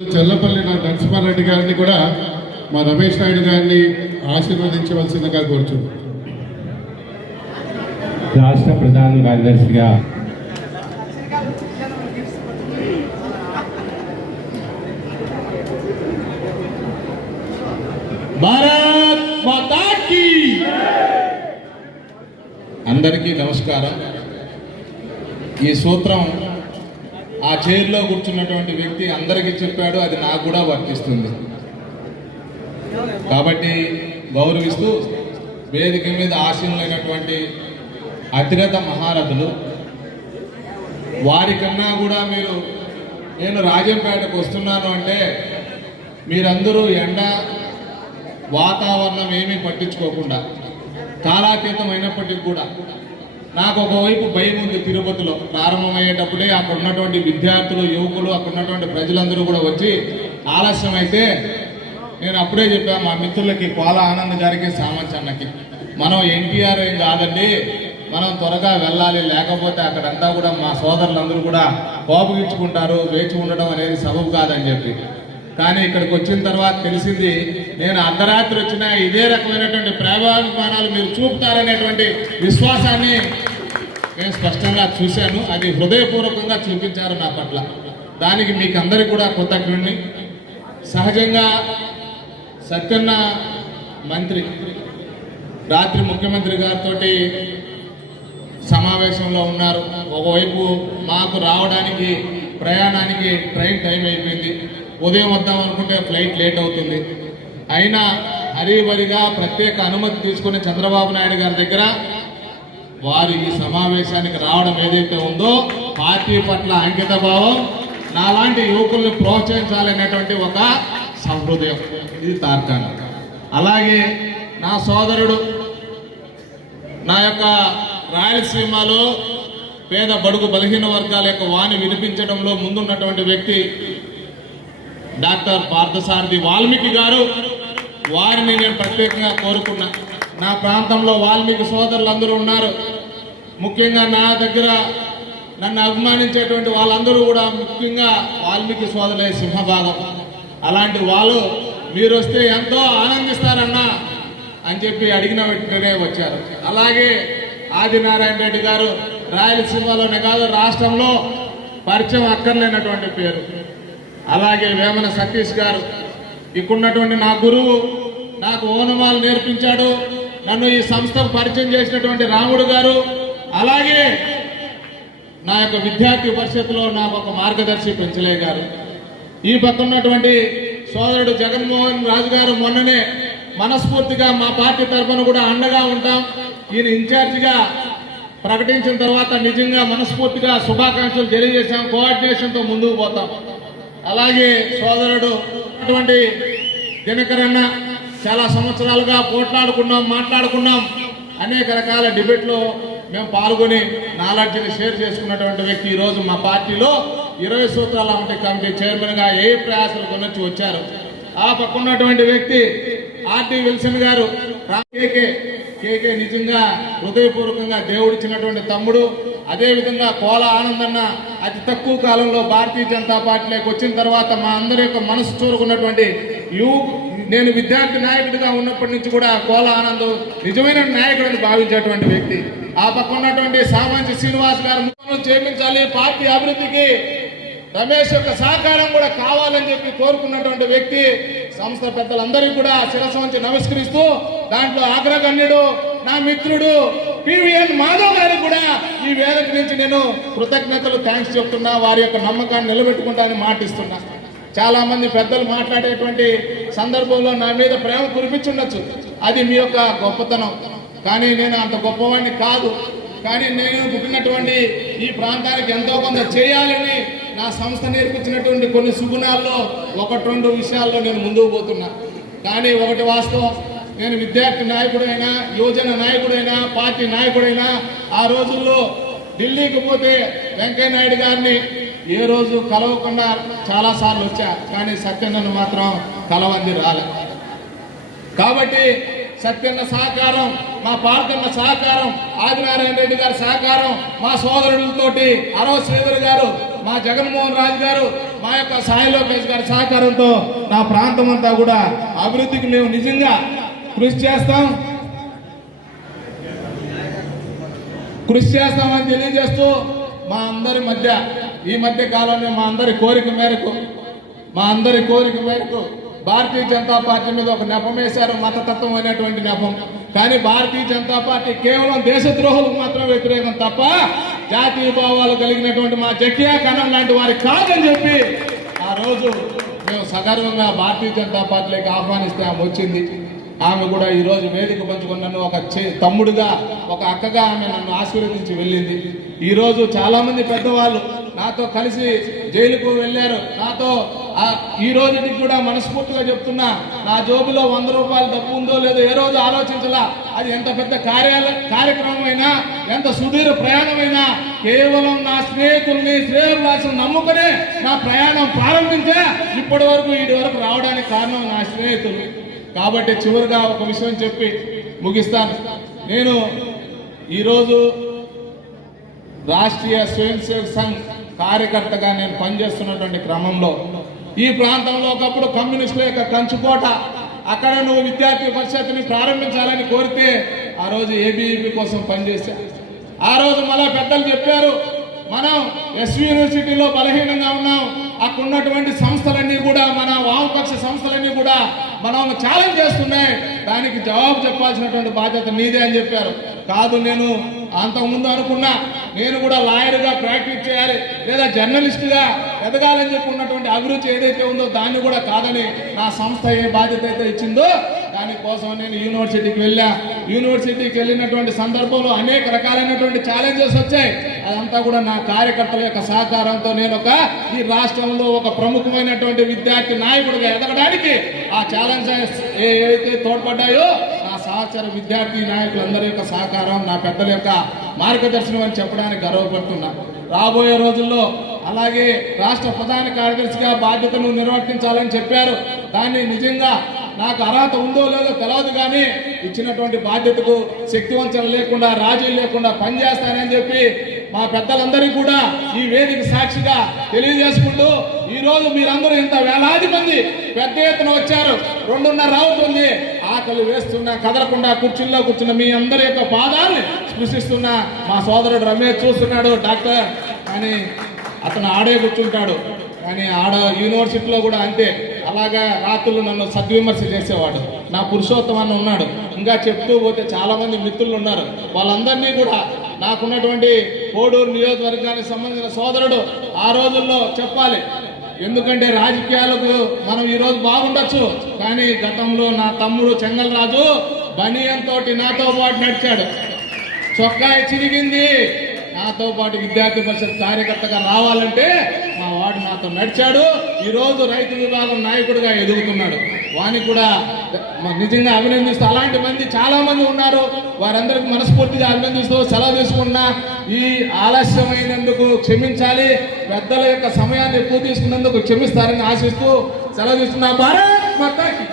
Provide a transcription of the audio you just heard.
చెల్లపల్లి నా నరసింహారెడ్డి గారిని కూడా మా రమేష్ నాయుడు గారిని ఆశీర్వదించవలసిందిగా కోరుచున్నాను. రాష్ట్ర ప్రధాన కార్యదర్శిగా భారత్ అందరికీ నమస్కారం. ఈ సూత్రం ఆ చైర్లో కూర్చున్నటువంటి వ్యక్తి అందరికీ చెప్పాడు అది నాకు కూడా వర్తిస్తుంది. కాబట్టి గౌరవిస్తూ వేదిక మీద ఆశీనులైనటువంటి అతిరథ మహారథులు వారికన్నా కూడా మీరు నేను రాజంపేటకు వస్తున్నాను అంటే మీరందరూ ఎండ వాతావరణం ఏమీ పట్టించుకోకుండా కాలాతీతం అయినప్పటికీ కూడా నాకు ఒకవైపు భయం ఉంది తిరుపతిలో. ప్రారంభమయ్యేటప్పుడే అక్కడ ఉన్నటువంటి విద్యార్థులు యువకులు అక్కడ ఉన్నటువంటి ప్రజలందరూ కూడా వచ్చి ఆలస్యం అయితే నేను అప్పుడే చెప్పాను మా మిత్రులకి కోల ఆనంద్ గారికి సామంత్ అన్నకి మనం ఎన్టీఆర్ ఏం కాదండి మనం త్వరగా వెళ్ళాలి లేకపోతే అక్కడంతా కూడా మా సోదరులందరూ కూడా కోపగించుకుంటారు వేచి ఉండడం అనేది సబబు కాదని చెప్పి. కానీ ఇక్కడికి వచ్చిన తర్వాత తెలిసింది నేను అర్ధరాత్రి వచ్చినా ఇదే రకమైనటువంటి ప్రేమాభిమానాలు మీరు చూపుతారనేటువంటి విశ్వాసాన్ని నేను స్పష్టంగా చూశాను. అది హృదయపూర్వకంగా చూపించారు నా పట్ల. దానికి మీకు అందరికీ కూడా కృతజ్ఞుడిని సహజంగా సత్యన్న మంత్రి రాత్రి ముఖ్యమంత్రి గారితో సమావేశంలో ఉన్నారు. ఒకవైపు మాకు రావడానికి ప్రయాణానికి ట్రైన్ టైం అయిపోయింది. ఉదయం వద్దాం అనుకుంటే ఫ్లైట్ లేట్ అవుతుంది. అయినా హరిబరిగా ప్రత్యేక అనుమతి తీసుకుని చంద్రబాబు నాయుడు గారి దగ్గర వారు ఈ సమావేశానికి రావడం ఏదైతే ఉందో పార్టీ పట్ల అంకిత భావం నాలాంటి యువకుల్ని ప్రోత్సహించాలనేటువంటి ఒక సహృదయం. ఇది తార్కాణం. అలాగే నా సోదరుడు నా యొక్క రాయలసీమలో పేద బడుగు బలహీన వర్గాల యొక్క వాణి వినిపించడంలో ముందున్నటువంటి వ్యక్తి డాక్టర్ పార్థసారథి వాల్మీకి గారు వారిని నేను ప్రత్యేకంగా కోరుకున్నా. నా ప్రాంతంలో వాల్మీకి సోదరులు అందరూ ఉన్నారు. ముఖ్యంగా నా దగ్గర నన్ను అభిమానించేటువంటి వాళ్ళందరూ కూడా ముఖ్యంగా వాల్మీకి సోదరులే సింహభాగం. అలాంటి వాళ్ళు మీరు వస్తే ఎంతో ఆనందిస్తారన్నా అని చెప్పి అడిగిన వెంటనే వచ్చారు. అలాగే ఆదినారాయణ రెడ్డి గారు రాయలసీమలోనే కాదు రాష్ట్రంలో పరిచయం అక్కర్లేనటువంటి పేరు. అలాగే వేమన సతీష్ గారు ఇక్కడున్నటువంటి నా గురువు నాకు ఓనమాలు నేర్పించాడు నన్ను ఈ సంస్థకు పరిచయం చేసినటువంటి రాముడు గారు అలాగే నా యొక్క విద్యార్థి పరిషత్తులో నాకు ఒక మార్గదర్శి పెంచలే గారు. ఈ పక్క ఉన్నటువంటి సోదరుడు జగన్మోహన్ రాజు గారు మొన్ననే మనస్ఫూర్తిగా మా పార్టీ తరఫున కూడా అండగా ఉంటాం. ఈయన ఇన్ఛార్జిగా ప్రకటించిన తర్వాత నిజంగా మనస్ఫూర్తిగా శుభాకాంక్షలు తెలియజేశాం. కోఆర్డినేషన్తో ముందుకు పోతాం. అలాగే సోదరుడు అటువంటి దినకరన్న చాలా సంవత్సరాలుగా పోట్లాడుకున్నాం మాట్లాడుకున్నాం. అనేక రకాల డిబేట్లో మేము పాల్గొని నాలెడ్జ్ని షేర్ చేసుకున్నటువంటి వ్యక్తి ఈరోజు మా పార్టీలో ఇరవై సూత్రాల వంటి కమిటీ చైర్మన్గా ఏ ప్రయాసాలు కొనొచ్చి వచ్చారు. ఆ పక్కన్నటువంటి వ్యక్తి ఆర్టీ విల్సన్ గారు కేకే కేకే నిజంగా హృదయపూర్వకంగా దేవుడిచ్చినటువంటి తమ్ముడు. అదేవిధంగా కోల ఆనందన్న అతి తక్కువ కాలంలో భారతీయ జనతా పార్టీలోకి వచ్చిన తర్వాత మా అందరి యొక్క మనసు చూరుకున్నటువంటి యు నేను విద్యార్థి నాయకుడిగా ఉన్నప్పటి నుంచి కూడా కోల ఆనంద్ నిజమైన నాయకుడిని భావించేటువంటి వ్యక్తి. ఆ పక్క ఉన్నటువంటి సామాన్య శ్రీనివాస్ గారు ముఖ్యం చేయించాలి. పార్టీ అభివృద్ధికి రమేష్ యొక్క సహకారం కూడా కావాలని చెప్పి కోరుకున్నటువంటి వ్యక్తి సంస్థ పెద్దలందరికీ కూడా శిరస్సు వంచి నమస్కరిస్తూ దాంట్లో ఆగ్రగణ్యుడు నా మిత్రుడు పివిఎన్ మాధవ్ గారికి కూడా ఈ వేదిక నుంచి నేను కృతజ్ఞతలు థ్యాంక్స్ చెప్తున్నా. వారి యొక్క నమ్మకాన్ని నిలబెట్టుకుంటానని మాటిస్తున్నా. చాలా మంది పెద్దలు మాట్లాడేటువంటి సందర్భంలో నా మీద ప్రేమ కురిపించుండొచ్చు. అది మీ యొక్క గొప్పతనం. కానీ నేను అంత గొప్పవాడిని కాదు. కానీ నేను పుట్టినటువంటి ఈ ప్రాంతానికి ఎంతో కొంత చేయాలని నా సంస్థ నేర్పించినటువంటి కొన్ని సుగుణాల్లో ఒకటి రెండు విషయాల్లో నేను ముందుకు పోతున్నా. కానీ ఒకటి వాస్తవం నేను విద్యార్థి నాయకుడైనా యువజన నాయకుడైనా పార్టీ నాయకుడైనా ఆ రోజుల్లో ఢిల్లీకి పోతే వెంకయ్య నాయుడు గారిని ఏ రోజు కలవకుండా చాలాసార్లు వచ్చా. కానీ సత్యన్నను మాత్రం కలవంది రాలే. కాబట్టి సత్యన్న సహకారం మా పార్తన్న సహకారం ఆదినారాయణ రెడ్డి గారి సహకారం మా సోదరులతోటి అరవ శ్రీధర్ గారు మా జగన్మోహన్ రాజు గారు మా యొక్క సాయి లోకేష్ గారి సహకారంతో నా ప్రాంతం అంతా కూడా అభివృద్ధికి మేము నిజంగా కృషి చేస్తాం. కృషి చేస్తామని తెలియజేస్తూ మా అందరి మధ్య ఈ మధ్య కాలంలో మా అందరి కోరిక మేరకు మా అందరి కోరిక మేరకు భారతీయ జనతా పార్టీ మీద ఒక నెపం వేశారు మతతత్వం అనేటువంటి నెపం. కానీ భారతీయ జనతా పార్టీ కేవలం దేశద్రోహులకు మాత్రమే వ్యతిరేకం తప్ప జాతీయ భావాలు కలిగినటువంటి మా జకియా కణం లాంటి వారికి కాదని చెప్పి ఆ రోజు మేము సగర్వంగా భారతీయ జనతా పార్టీలోకి ఆహ్వానిస్తే ఆమె వచ్చింది. ఆమె కూడా ఈ రోజు వేదిక పంచుకున్నాను ఒక చే- తమ్ముడుగా ఒక అక్కగా ఆమె నన్ను ఆశీర్వదించి వెళ్ళింది. ఈరోజు చాలామంది పెద్దవాళ్ళు నాతో కలిసి జైలుకు వెళ్ళారు. నాతో ఈ రోజుకి కూడా మనస్ఫూర్తిగా చెప్తున్నా నా జోబులో వంద రూపాయలు డబ్బు ఉందో లేదో ఏ రోజు ఆలోచించలా. అది ఎంత పెద్ద కార్యాలయ కార్యక్రమమైనా ఎంత సుదీర్ఘ ప్రయాణమైనా కేవలం నా స్నేహితుల్ని శ్రేయభిలాషులను నమ్ముకునే నా ప్రయాణం ప్రారంభించే ఇప్పటి వరకు వీటి వరకు రావడానికి కారణం నా స్నేహితులు కాబట్టి చివరిగా ఒక విషయం చెప్పి ముగిస్తాను. నేను ఈరోజు రాష్ట్రీయ స్వయం సేవక్ సంఘ్ కార్యకర్తగా నేను పనిచేస్తున్నటువంటి క్రమంలో. ఈ ప్రాంతంలో ఒకప్పుడు కమ్యూనిస్టుల యొక్క కంచుకోట. అక్కడ నువ్వు విద్యార్థి పరిషత్ని ప్రారంభించాలని కోరితే ఆ రోజు ఏబీఈపీ కోసం పనిచేశా. ఆ రోజు మళ్ళా పెద్దలు చెప్పారు మనం ఎస్ యూనివర్సిటీలో బలహీనంగా ఉన్నాం. అక్కడ ఉన్నటువంటి సంస్థలన్నీ కూడా మన వామపక్ష సంస్థలన్నీ కూడా మనం ఛాలెంజ్ చేస్తున్నాయి. దానికి జవాబు చెప్పాల్సినటువంటి బాధ్యత నీదే అని చెప్పారు. కాదు నేను అంతకుముందు అనుకున్నా నేను కూడా లాయర్గా ప్రాక్టీస్ చేయాలి లేదా జర్నలిస్ట్గా ఎదగాలని చెప్పి ఉన్నటువంటి అభిరుచి ఏదైతే ఉందో దాన్ని కూడా కాదని నా సంస్థ ఏ బాధ్యత అయితే ఇచ్చిందో దానికోసం నేను యూనివర్సిటీకి వెళ్ళా. యూనివర్సిటీకి వెళ్ళినటువంటి సందర్భంలో అనేక రకాలైనటువంటి ఛాలెంజెస్ వచ్చాయి. అదంతా కూడా నా కార్యకర్తల యొక్క సహకారంతో నేను ఒక ఈ రాష్ట్రంలో ఒక ప్రముఖమైనటువంటి విద్యార్థి నాయకుడిగా ఎదగడానికి ఆ ఛాలెంజెస్ ఏవైతే తోడ్పడ్డాయో సహచర విద్యార్థి నాయకులందరి యొక్క సహకారం నా పెద్దల యొక్క మార్గదర్శనం అని చెప్పడానికి గర్వపడుతున్నా. రాబోయే రోజుల్లో అలాగే రాష్ట్ర ప్రధాన కార్యదర్శిగా బాధ్యతను నిర్వర్తించాలని చెప్పారు. దాన్ని నిజంగా నాకు అర్హత ఉందో లేదో తెలియదు కానీ ఇచ్చినటువంటి బాధ్యతకు శక్తివంచన లేకుండా రాజీ లేకుండా పనిచేస్తానని చెప్పి మా పెద్దలందరికీ కూడా ఈ వేదిక సాక్షిగా తెలియజేసుకుంటూ ఈ రోజు మీరందరూ ఇంత వేలాది మంది పెద్ద ఎత్తున వచ్చారు. రెండున్నర అవుతుంది. ఆకలి వేస్తున్నా కదలకుండా కుర్చీల్లో కూర్చున్న మీ అందరి యొక్క పాదాన్ని స్పృశిస్తున్న మా సోదరుడు రమేష్ చూస్తున్నాడు డాక్టర్. కానీ అతను ఆడే కూర్చుంటాడు. కానీ ఆడ యూనివర్సిటీలో కూడా అంతే. అలాగా రాత్రులు నన్ను సద్విమర్శ చేసేవాడు. నా పురుషోత్తం ఉన్నాడు. ఇంకా చెప్తూ పోతే చాలామంది మిత్రులు ఉన్నారు. వాళ్ళందరినీ కూడా నాకున్నటువంటి కోడూరు నియోజకవర్గానికి సంబంధించిన సోదరుడు ఆ రోజుల్లో చెప్పాలి. ఎందుకంటే రాజకీయాలకు మనం ఈరోజు బాగుండొచ్చు. కానీ గతంలో నా తమ్ముడు చెంగల్రాజు బనియన్ తోటి నాతో పాటు నడిచాడు. చొక్కా చిరిగింది. నాతో పాటు విద్యార్థి పరిషత్ కార్యకర్తగా రావాలంటే వాడు నాతో నడిచాడు. ఈరోజు రైతు విభాగం నాయకుడిగా ఎదుగుతున్నాడు. వాని కూడా నిజంగా అభినందిస్తూ అలాంటి మంది చాలా మంది ఉన్నారు. వారందరికి మనస్ఫూర్తిగా అభినందిస్తూ సెలవు తీసుకున్నా ఈ ఆలస్యమైనందుకు క్షమించాలి. పెద్దల యొక్క సమయాన్ని ఎక్కువ తీసుకున్నందుకు క్షమిస్తారని ఆశిస్తూ సెలవు తీసుకున్నా. భారత్ మాతాకి.